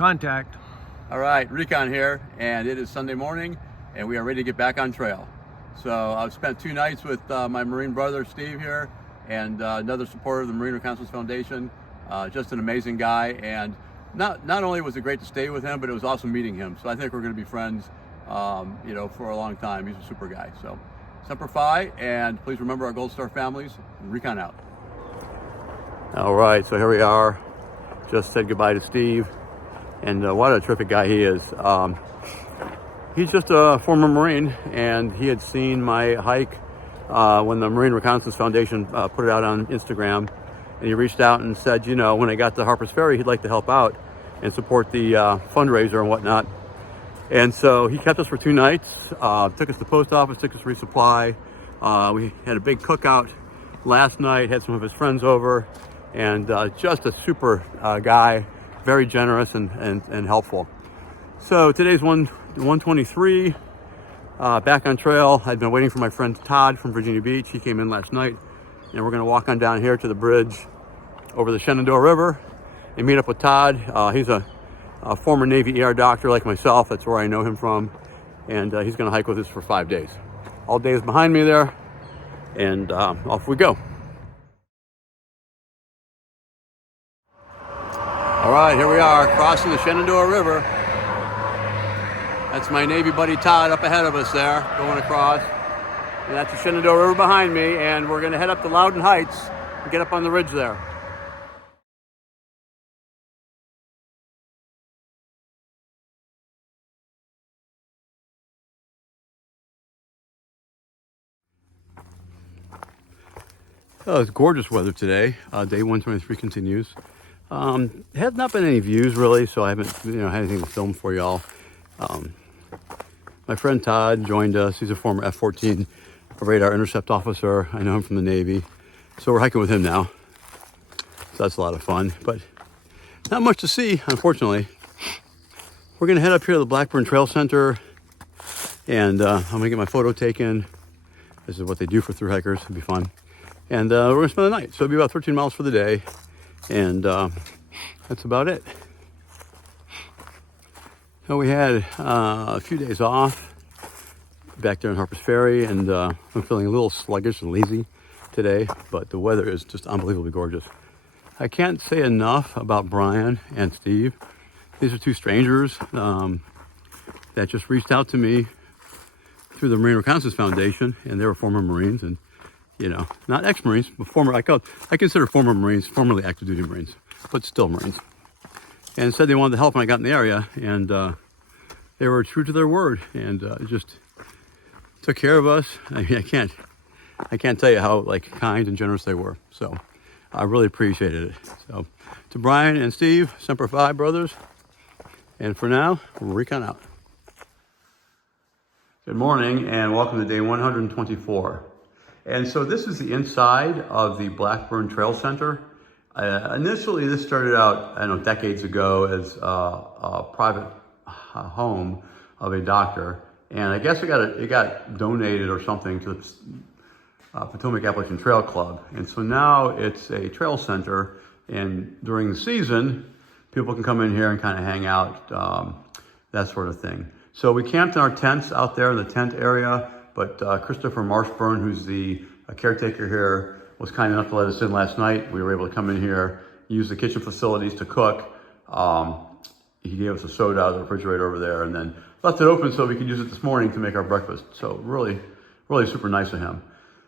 Contact. All right, Recon here, and it is Sunday morning, and we are ready to get back on trail. So I've spent 2 nights with my Marine brother, Steve, here, and another supporter of the Marine Reconnaissance Foundation. Just an amazing guy, and not only was it great to stay with him, but it was awesome meeting him. So I think we're going to be friends, you know, for a long time. He's a super guy. So Semper Fi, and please remember our Gold Star families. Recon out. All right, so here we are. Just said goodbye to Steve, and what a terrific guy he is. He's just a former Marine, and he had seen my hike when the Marine Reconnaissance Foundation put it out on Instagram, and he reached out and said, you know, when I got to Harper's Ferry, he'd like to help out and support the fundraiser and whatnot. And so he kept us for 2 nights, took us to the post office, took us to Resupply. We had a big cookout last night, had some of his friends over, and just a super guy, very generous and helpful. So today's 123, back on trail. I'd been waiting for my friend Todd from Virginia Beach. He came in last night, and we're gonna walk on down here to the bridge over the Shenandoah River and meet up with Todd. He's a former Navy ER doctor like myself. That's where I know him from, and he's gonna hike with us for 5 days. All day is behind me there, and off we go. All right, here we are, crossing the Shenandoah River. That's my Navy buddy Todd up ahead of us there, going across. And that's the Shenandoah River behind me, and we're gonna head up to Loudon Heights and get up on the ridge there. Oh, it's gorgeous weather today. Day 123 continues. Has not been any views really, so I haven't had anything to film for y'all. My friend Todd joined us. He's a former F-14 radar intercept officer. I know him from the Navy, so we're hiking with him now. So that's a lot of fun, but not much to see, unfortunately. We're gonna head up here to the Blackburn Trail Center, and I'm gonna get my photo taken. This is what they do for thru hikers. It'll be fun. And we're gonna spend the night. So it'll be about 13 miles for the day. And that's about it. So we had a few days off back there in Harper's Ferry, and I'm feeling a little sluggish and lazy today, but the weather is just unbelievably gorgeous. I can't say enough about Brian and Steve. These are 2 strangers that just reached out to me through the Marine Reconnaissance Foundation, and they were former Marines, and not ex-Marines, but former. I consider former Marines, formerly active duty Marines, but still Marines. And said they wanted to help when I got in the area, and they were true to their word, and just took care of us. I mean, I can't tell you how kind and generous they were. So I really appreciated it. So to Brian and Steve, Semper Fi brothers, and for now, Recon out. Good morning, and welcome to day 124. And so this is the inside of the Blackburn Trail Center. Initially, this started out, I don't know, decades ago as a private home of a doctor. And I guess it got donated or something to the Potomac Appalachian Trail Club. And so now it's a trail center. And during the season, people can come in here and kind of hang out, that sort of thing. So we camped in our tents out there in the tent area. But Christopher Marshburn, who's the caretaker here, was kind enough to let us in last night. We were able to come in here, use the kitchen facilities to cook. He gave us a soda out of the refrigerator over there, and then left it open so we could use it this morning to make our breakfast. So really, really super nice of him.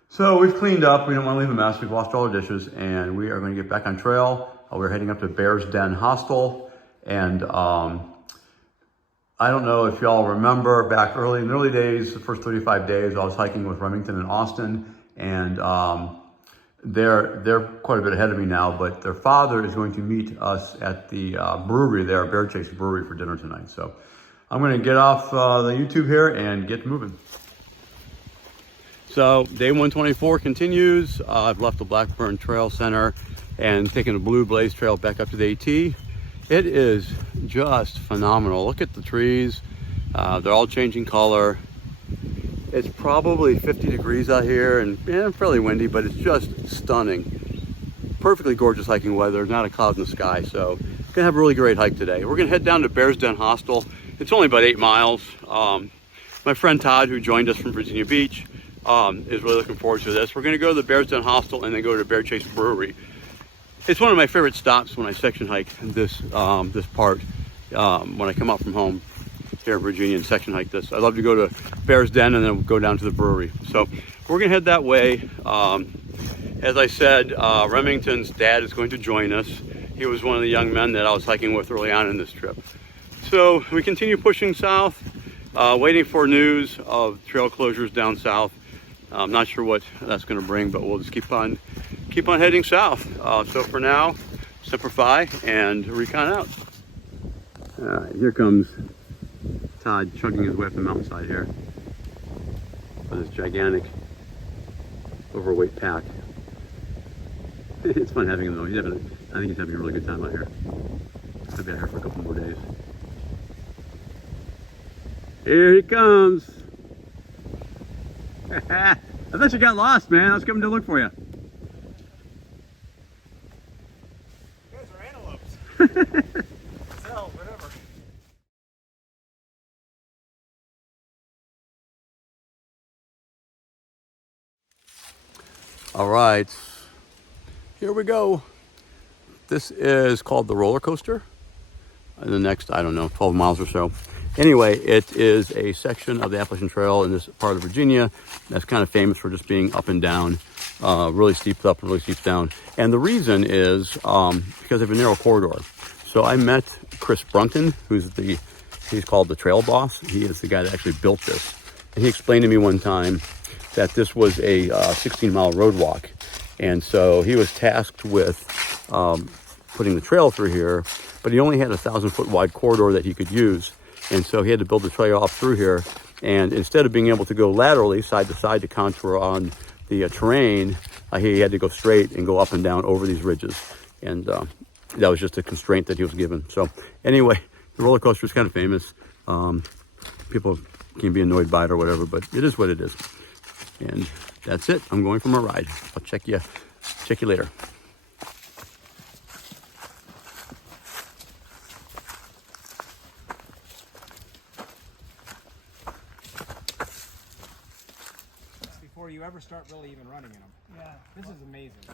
So we've cleaned up. We don't want to leave a mess. We've washed all our dishes, and we are going to get back on trail. We're heading up to Bear's Den Hostel, and I don't know if y'all remember back in the early days, the first 35 days, I was hiking with Remington and Austin, and they're quite a bit ahead of me now, but their father is going to meet us at the brewery there, Bear Chase Brewery, for dinner tonight. So I'm going to get off the YouTube here and get moving. So day 124 continues. I've left the Blackburn Trail Center and taken a Blue Blaze Trail back up to the AT. It is just phenomenal. Look at the trees. They're all changing color. It's probably 50 degrees out here and fairly windy, but it's just stunning. Perfectly gorgeous hiking weather, not a cloud in the sky. So Gonna have a really great hike today. We're gonna head down to Bears Den Hostel. It's only about 8 miles. My friend Todd, who joined us from Virginia Beach, is really looking forward to this. We're gonna go to the Bears Den Hostel and then go to Bear Chase Brewery. It's one of my favorite stops when I section hike this part. When I come out from home here in Virginia and section hike this, I love to go to Bears Den and then go down to the brewery. So we're gonna head that way. As I said, Remington's dad is going to join us. He was one of the young men that I was hiking with early on in this trip. So we continue pushing south, waiting for news of trail closures down south. I'm not sure what that's going to bring, but we'll just keep on heading south. So for now, Semper Fi and Recon out. All right, here comes Todd chugging his way up the mountainside here with this gigantic overweight pack. It's fun having him though. I think he's having a really good time out here. I'll be out here for a couple more days. Here he comes. I thought you got lost, man. I was coming to look for you. You guys are antelopes. So, whatever. All right, here we go. This is called the roller coaster. The next, I don't know, 12 miles or so. Anyway, it is a section of the Appalachian Trail in this part of Virginia that's kind of famous for just being up and down, really steep up and really steep down. And the reason is because of a narrow corridor. So I met Chris Brunton, he's called the trail boss. He is the guy that actually built this. And he explained to me one time that this was a 16-mile road walk. And so he was tasked with putting the trail through here, but he only had a 1,000-foot wide corridor that he could use. And so he had to build the trail off through here. And instead of being able to go laterally side to side to contour on the terrain, he had to go straight and go up and down over these ridges. And that was just a constraint that he was given. So anyway, the roller coaster is kind of famous. People can be annoyed by it or whatever, but it is what it is. And that's it. I'm going for my ride. I'll check you later. Before you ever start really even running in them. Yeah. This is amazing.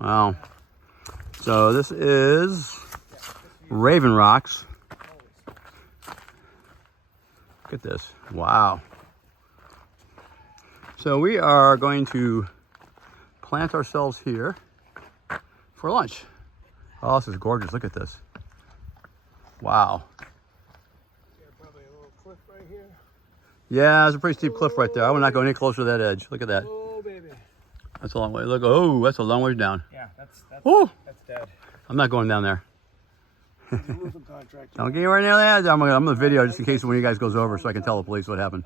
Wow. So this is Raven Rocks. Look at this. Wow. So we are going to plant ourselves here for lunch. Oh, this is gorgeous. Look at this. Wow. Yeah, probably a little cliff right here. Yeah, there's a pretty steep cliff right there. I would not go any closer to that edge. Look at that. Oh, baby. That's a long way. Look, oh, that's a long way down. Yeah, that's dead. I'm not going down there. Roofing contract. Don't get anywhere near the edge. I'm gonna video just in case one of you guys goes over so I can tell the police what happened.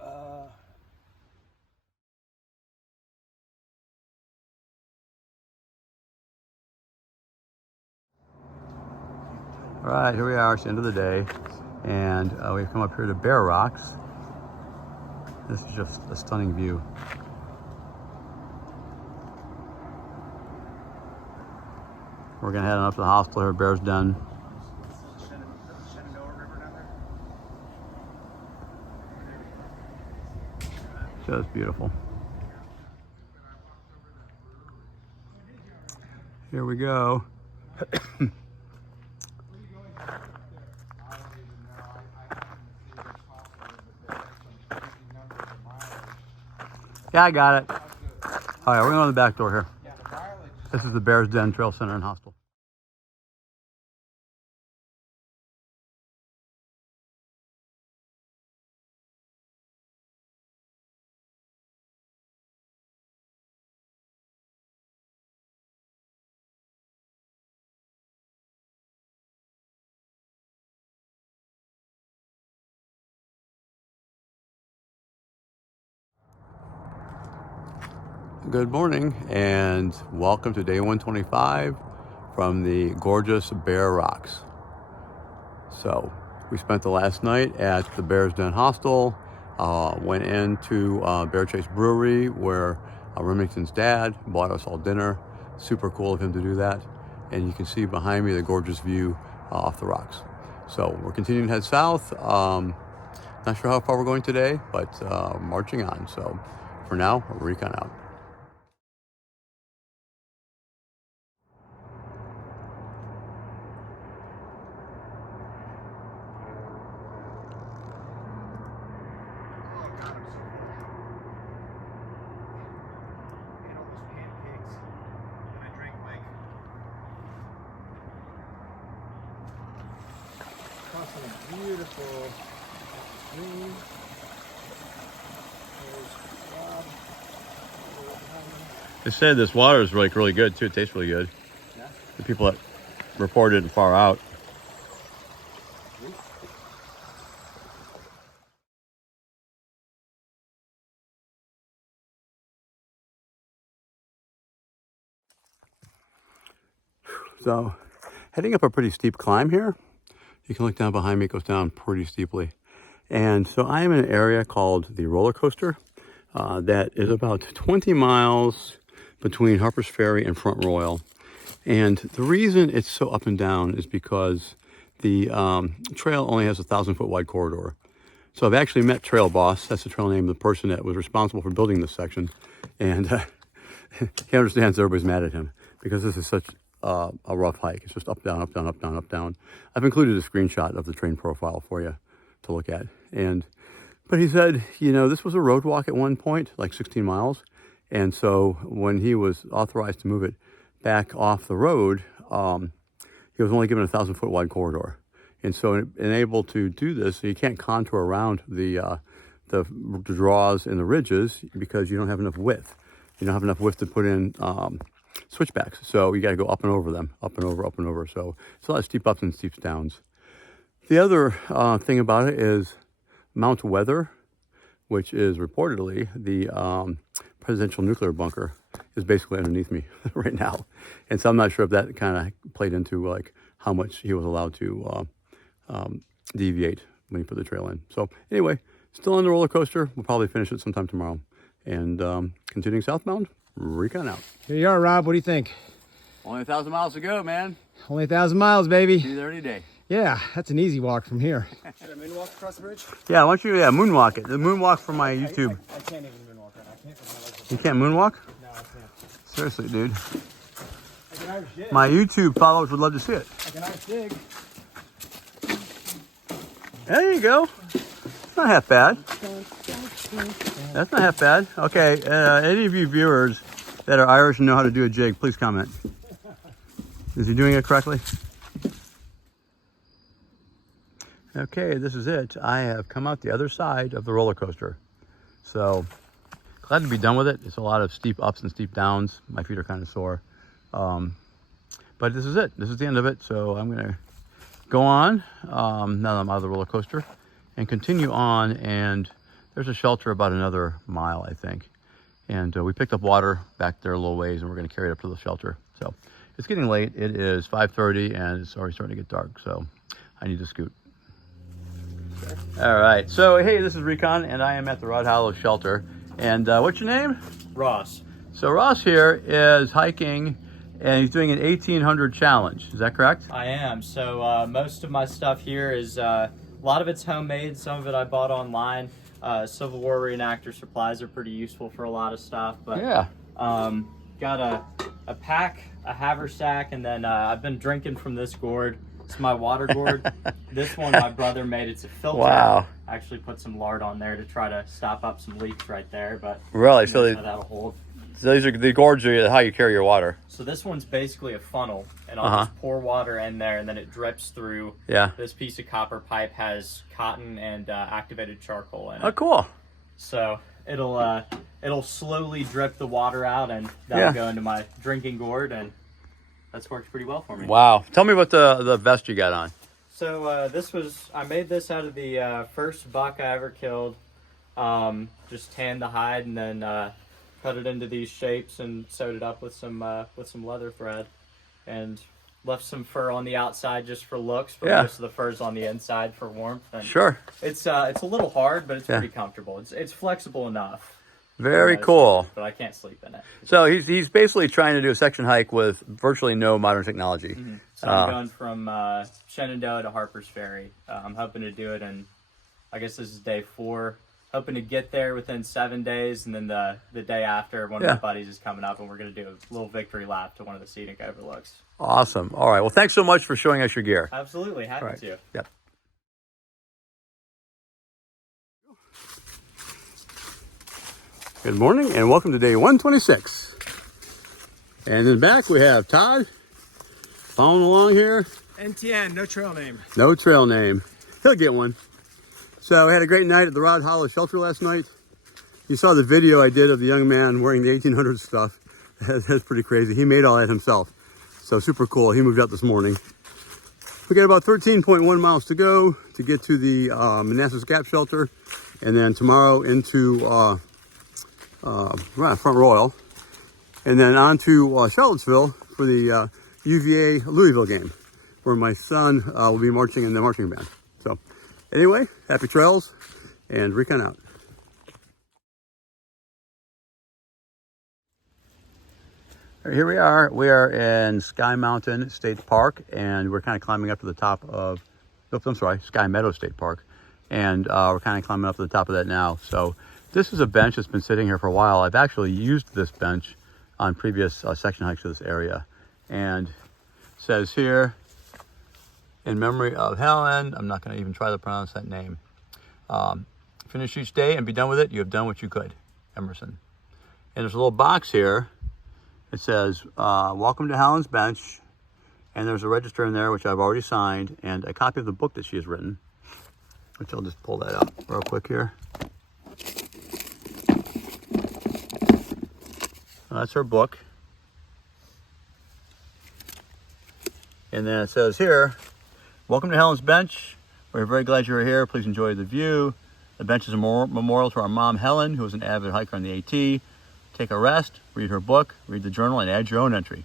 All right, here we are, it's the end of the day, and we've come up here to Bear Rocks. This is just a stunning view. We're gonna head on up to the hostel here at Bears Den. Just beautiful. Here we go. Yeah, I got it. All right, we're going on the back door here. This is the Bears Den Trail Center and Hostel. Good morning and welcome to day 125 from the gorgeous Bear Rocks. So we spent the last night at the Bears Den Hostel, went into Bear Chase Brewery where Remington's dad bought us all dinner. Super cool of him to do that. And you can see behind me the gorgeous view off the rocks. So we're continuing to head south. Not sure how far we're going today, but marching on. So for now, Recon out. Beautiful green. They said this water is like really good too. It tastes really good. Yeah. The people that reported it far out. So, heading up a pretty steep climb here. You can look down behind me, it goes down pretty steeply. And so I am in an area called the roller coaster that is about 20 miles between Harper's Ferry and Front Royal. And the reason it's so up and down is because the trail only has a 1,000-foot wide corridor. So I've actually met Trail Boss, that's the trail name of the person that was responsible for building this section. And he understands everybody's mad at him because this is such a rough hike. It's just up, down, up, down, up, down, up, down. I've included a screenshot of the train profile for you to look at. But he said, you know, this was a road walk at one point, like 16 miles. And so when he was authorized to move it back off the road, he was only given a 1,000-foot wide corridor. And so able to do this, so you can't contour around the draws and the ridges because you don't have enough width. You don't have enough width to put in switchbacks. So you got to go up and over them, up and over, up and over. So it's a lot of steep ups and steep downs. The other thing about it is Mount Weather, which is reportedly the presidential nuclear bunker, is basically underneath me right now. And so I'm not sure if that kind of played into like how much he was allowed to deviate when he put the trail in. So anyway, still on the roller coaster. We'll probably finish it sometime tomorrow. And continuing southbound, Recon out. Here you are, Rob. What do you think? Only 1,000 miles to go, man. Only 1,000 miles, baby. Be there any day. Yeah, that's an easy walk from here. Should I moonwalk across the bridge? Yeah, why don't you moonwalk it? The moonwalk from my YouTube. I can't even moonwalk right now. I can't put my legs up. You can't moonwalk? No, I can't. Seriously, dude. I can Irish dig. My YouTube followers would love to see it. I can Irish dig. There you go. It's not half bad. That's not half bad. Okay, any of you viewers that are Irish and know how to do a jig, please comment. Is he doing it correctly? Okay, this is it. I have come out the other side of the roller coaster. So, glad to be done with it. It's a lot of steep ups and steep downs. My feet are kind of sore. But this is it. This is the end of it. So I'm going to go on, now that I'm out of the roller coaster, and continue on. And there's a shelter about another mile, I think. And we picked up water back there a little ways, and we're going to carry it up to the shelter. So it's getting late. It is 5:30, and it's already starting to get dark. So I need to scoot. All right, so hey, this is Recon, and I am at the Rod Hollow Shelter. And what's your name? Ross. So Ross here is hiking, and he's doing an 1800 challenge. Is that correct? I am. So most of my stuff here is, a lot of it's homemade, some of it I bought online. Civil War reenactor supplies are pretty useful for a lot of stuff. But Yeah. Got a pack, a haversack, and then I've been drinking from this gourd. It's my water gourd. This one my brother made. It's a filter. Wow. I actually put some lard on there to try to stop up some leaks right there, but Really? So that'll hold. these are the gourds are how you carry your water. So this one's basically a funnel, and I'll just pour water in there, and then it drips through. Yeah. This piece of copper pipe has cotton and activated charcoal in it. Oh, cool. So it'll slowly drip the water out, and that'll go into my drinking gourd, and that's worked pretty well for me. Wow. Tell me about the vest you got on. So I made this out of the first buck I ever killed. Just tanned the hide and then cut it into these shapes and sewed it up with some leather thread, and left some fur on the outside just for looks, but most of the fur's on the inside for warmth. And Sure. it's a little hard, but it's pretty comfortable. It's flexible enough. Very cool. But I can't sleep in it. So he's basically trying to do a section hike with virtually no modern technology. Mm-hmm. So I'm going from Shenandoah to Harper's Ferry. I'm hoping to do it in, I guess this is day 4. Hoping to get there within 7 days, and then the day after, one of my buddies is coming up, and we're going to do a little victory lap to one of the scenic overlooks. Awesome. All right. Well, thanks so much for showing us your gear. Absolutely. Happy to. Yep. Good morning and welcome to day 126. And in the back we have Todd following along here. NTN, no trail name. No trail name. He'll get one. So we had a great night at the Rod Hollow shelter last night. You saw the video I did of the young man wearing the 1800s stuff. That's pretty crazy. He made all that himself. So super cool. He moved out this morning. We got about 13.1 miles to go to get to the Manassas Gap shelter. And then tomorrow into Front Royal, and then on to Charlottesville for the UVA Louisville game, where my son will be marching in the marching band. So anyway, happy trails, and Recon out. Here we are. We are in Sky Mountain State Park, and we're kind of climbing up to the top of, Sky Meadow State Park, and we're kind of climbing up to the top of that now. So this is a bench that's been sitting here for a while. I've actually used this bench on previous section hikes to this area. And it says here, in memory of Helen, I'm not going to even try to pronounce that name. Finish each day and be done with it. You have done what you could, Emerson. And there's a little box here. It says, welcome to Helen's bench. And there's a register in there, which I've already signed, and a copy of the book that she has written, which I'll just pull that out real quick here. That's her book. And then it says here, welcome to Helen's Bench. We're very glad you're here. Please enjoy the view. The bench is a memorial to our mom, Helen, who was an avid hiker on the AT. Take a rest, read her book, read the journal, and add your own entry.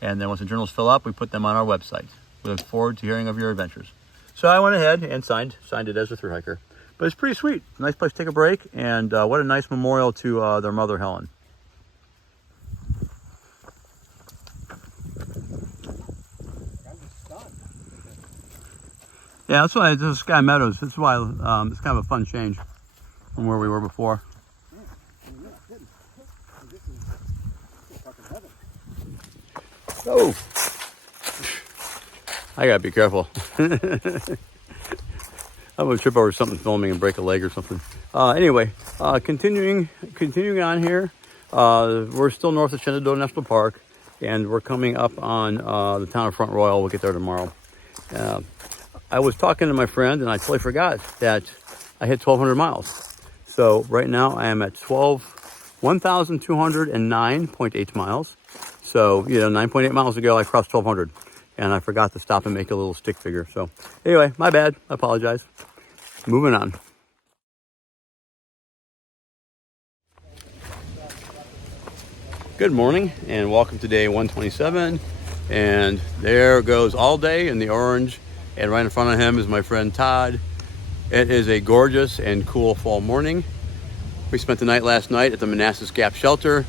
And then once the journals fill up, we put them on our website. We look forward to hearing of your adventures. So I went ahead and signed it as a thru hiker. But it's pretty sweet. Nice place to take a break, and what a nice memorial to their mother, Helen. Yeah, that's why this is Sky Meadows. That's why it's kind of a fun change from where we were before. Oh, I gotta be careful. I'm gonna trip over something filming and break a leg or something. Anyway, continuing on here. We're still north of Shenandoah National Park, and we're coming up on the town of Front Royal. We'll get there tomorrow. I was talking to my friend, and I totally forgot that I hit 1,200 miles. So right now I am at 1,209.8 miles. So, 9.8 miles ago I crossed 1,200, and I forgot to stop and make a little stick figure. So anyway, my bad. I apologize. Moving on. Good morning, and welcome to day 127. And there goes All Day in the orange. And right in front of him is my friend Todd. It is a gorgeous and cool fall morning. We spent the night last night at the Manassas Gap shelter.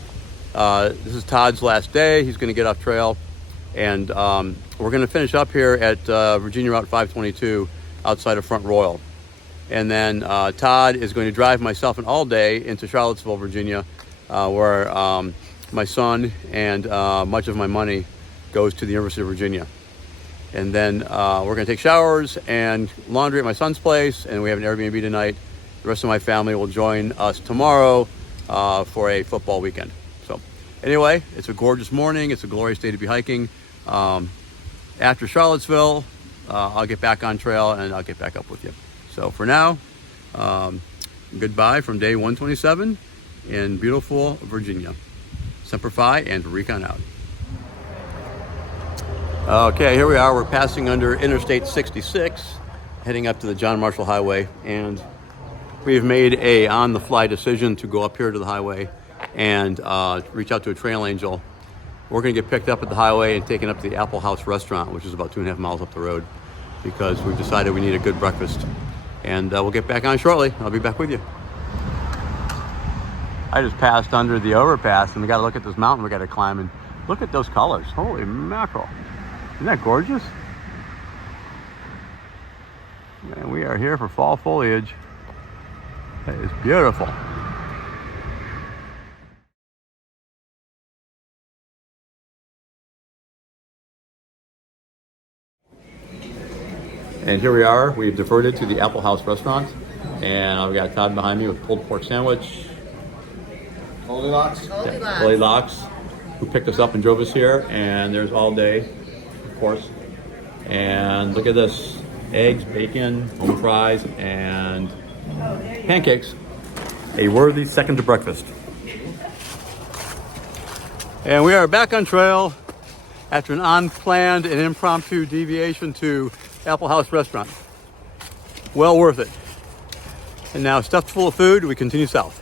This is Todd's last day. He's going to get off trail. And we're going to finish up here at Virginia Route 522 outside of Front Royal. And then Todd is going to drive myself and All Day into Charlottesville, Virginia, where my son and much of my money goes to the University of Virginia. And then we're going to take showers and laundry at my son's place, and we have an Airbnb tonight. The rest of my family will join us tomorrow for a football weekend. So anyway, it's a gorgeous morning. It's a glorious day to be hiking. After Charlottesville, I'll get back on trail and I'll get back up with you. So for now, goodbye from day 127 in beautiful Virginia. Semper Fi and Recon out. Okay, here we are. We're passing under Interstate 66, heading up to the John Marshall Highway, and we've made a on-the-fly decision to go up here to the highway and reach out to a trail angel. We're going to get picked up at the highway and taken up to the Apple House restaurant, which is about 2.5 miles up the road, because we've decided we need a good breakfast. And we'll get back on shortly. I'll be back with you. I just passed under the overpass, and we got to look at this mountain we got to climb, and look at those colors. Holy mackerel. Isn't that gorgeous? Man, we are here for fall foliage. That is beautiful. And here we are. We've diverted to the Apple House restaurant, and I've got Todd behind me with pulled pork sandwich. Goldilocks. Yeah, Goldilocks, who picked us up and drove us here. And there's all day, of course. And look at this: eggs, bacon, home fries, and pancakes. A worthy second to breakfast. And we are back on trail after an unplanned and impromptu deviation to Apple House restaurant. Well worth it. And now, stuffed full of food, we continue south.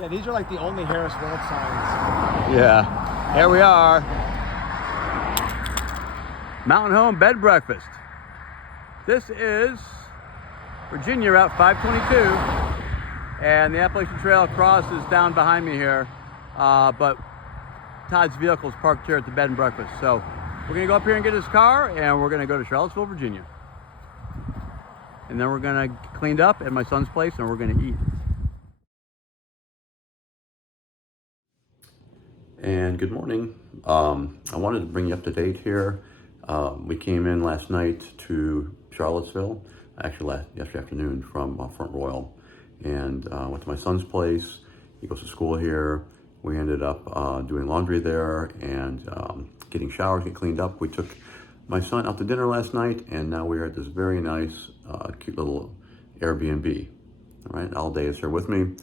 Yeah, these are like the only Harris World signs. Yeah, here we are. Mountain Home Bed Breakfast. This is Virginia Route 522, and the Appalachian Trail crosses down behind me here, but Todd's vehicle is parked here at the bed and breakfast. So we're gonna go up here and get his car, and we're gonna go to Charlottesville, Virginia. And then we're gonna get cleaned up at my son's place, and we're gonna eat. And good morning. I wanted to bring you up to date here. We came in last night to Charlottesville, actually yesterday afternoon from Front Royal, and went to my son's place. He goes to school here. We ended up doing laundry there and getting showers, getting cleaned up. We took my son out to dinner last night, and now we're at this very nice, cute little Airbnb. All right, all day is here with me.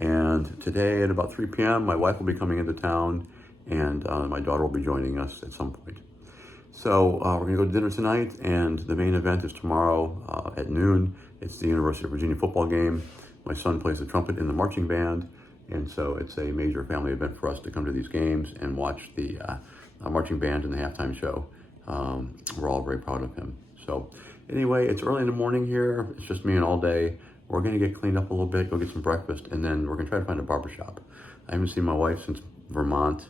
And today at about 3 p.m., my wife will be coming into town, and my daughter will be joining us at some point. So we're gonna go to dinner tonight, and the main event is tomorrow at noon. It's the University of Virginia football game. My son plays the trumpet in the marching band, and so it's a major family event for us to come to these games and watch the marching band and the halftime show. We're all very proud of him. So anyway, it's early in the morning here. It's just me and all day. We're gonna get cleaned up a little bit, go get some breakfast, and then we're gonna try to find a barbershop. I haven't seen my wife since Vermont,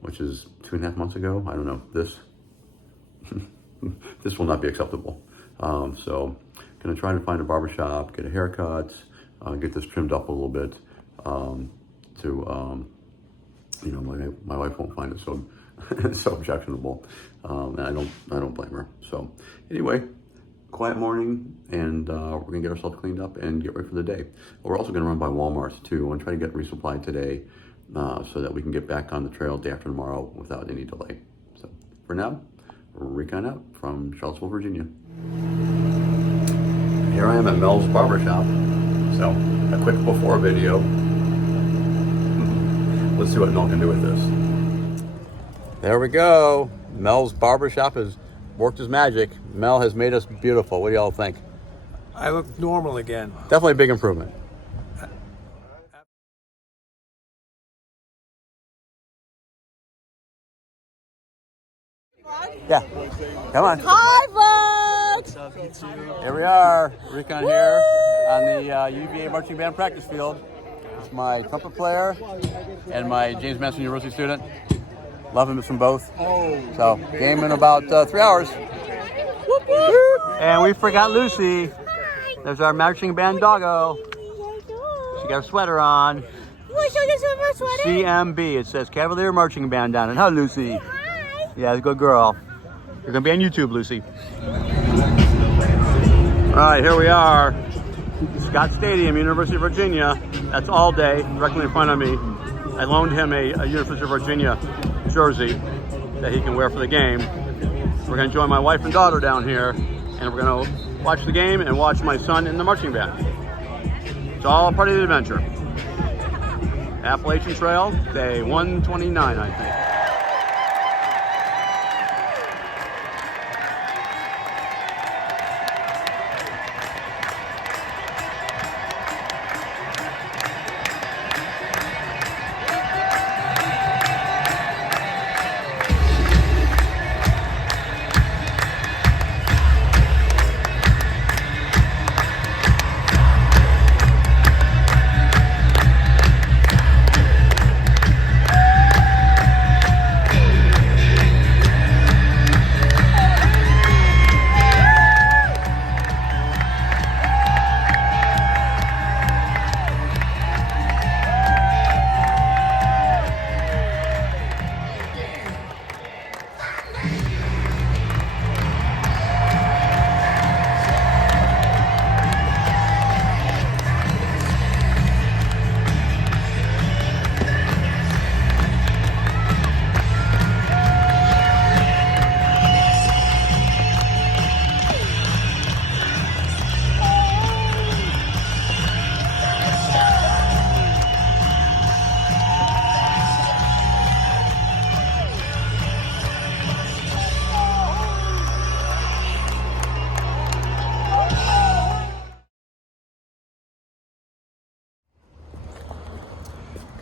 which is 2.5 months ago. I don't know, this will not be acceptable. So gonna try to find a barbershop, get a haircut, get this trimmed up a little bit, you know, my wife won't find it so so objectionable, and I don't blame her. So anyway, quiet morning, and we're gonna get ourselves cleaned up and get ready for the day. We're also gonna run by Walmart too. I want to try to get Resupply today, so that we can get back on the trail day after tomorrow without any delay. So for now, Recon out from Charlottesville, Virginia. Here I am at Mel's Barbershop. So a quick before video. Let's see what Mel can do with this. There we go. Mel's Barbershop has worked his magic. Mel has made us beautiful. What do y'all think? I look normal again. Definitely a big improvement. Yeah, come on. Hi, folks! Here we are, Recon here on the UVA marching band practice field. It's my trumpet player and my James Madison University student. Love them from both. So, game in about 3 hours. And we forgot Lucy. There's our marching band doggo. She got a sweater on. CMB. It says Cavalier Marching Band down it. Hi, Lucy. Yeah, good girl. You're gonna be on YouTube, Lucy. All right, here we are. Scott Stadium, University of Virginia. That's all day, directly in front of me. I loaned him a University of Virginia jersey that he can wear for the game. We're gonna join my wife and daughter down here, and we're gonna watch the game and watch my son in the marching band. It's all part of the adventure. Appalachian Trail, day 129, I think.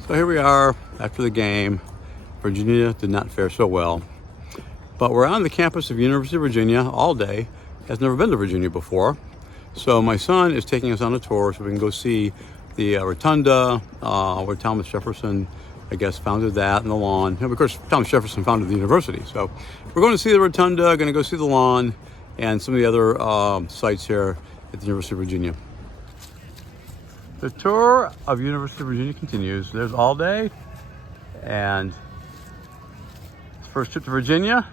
So here we are after the game. Virginia did not fare so well, but we're on the campus of University of Virginia all day. Has never been to Virginia before. So my son is taking us on a tour so we can go see the rotunda where Thomas Jefferson, I guess, founded that, and the lawn. And of course, Thomas Jefferson founded the university. So we're going to see the rotunda, going to go see the lawn, and some of the other sites here at the University of Virginia. The tour of University of Virginia continues. There's all day, and first trip to Virginia.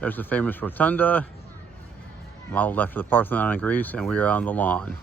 There's the famous rotunda, modeled after the Parthenon in Greece, and we are on the lawn.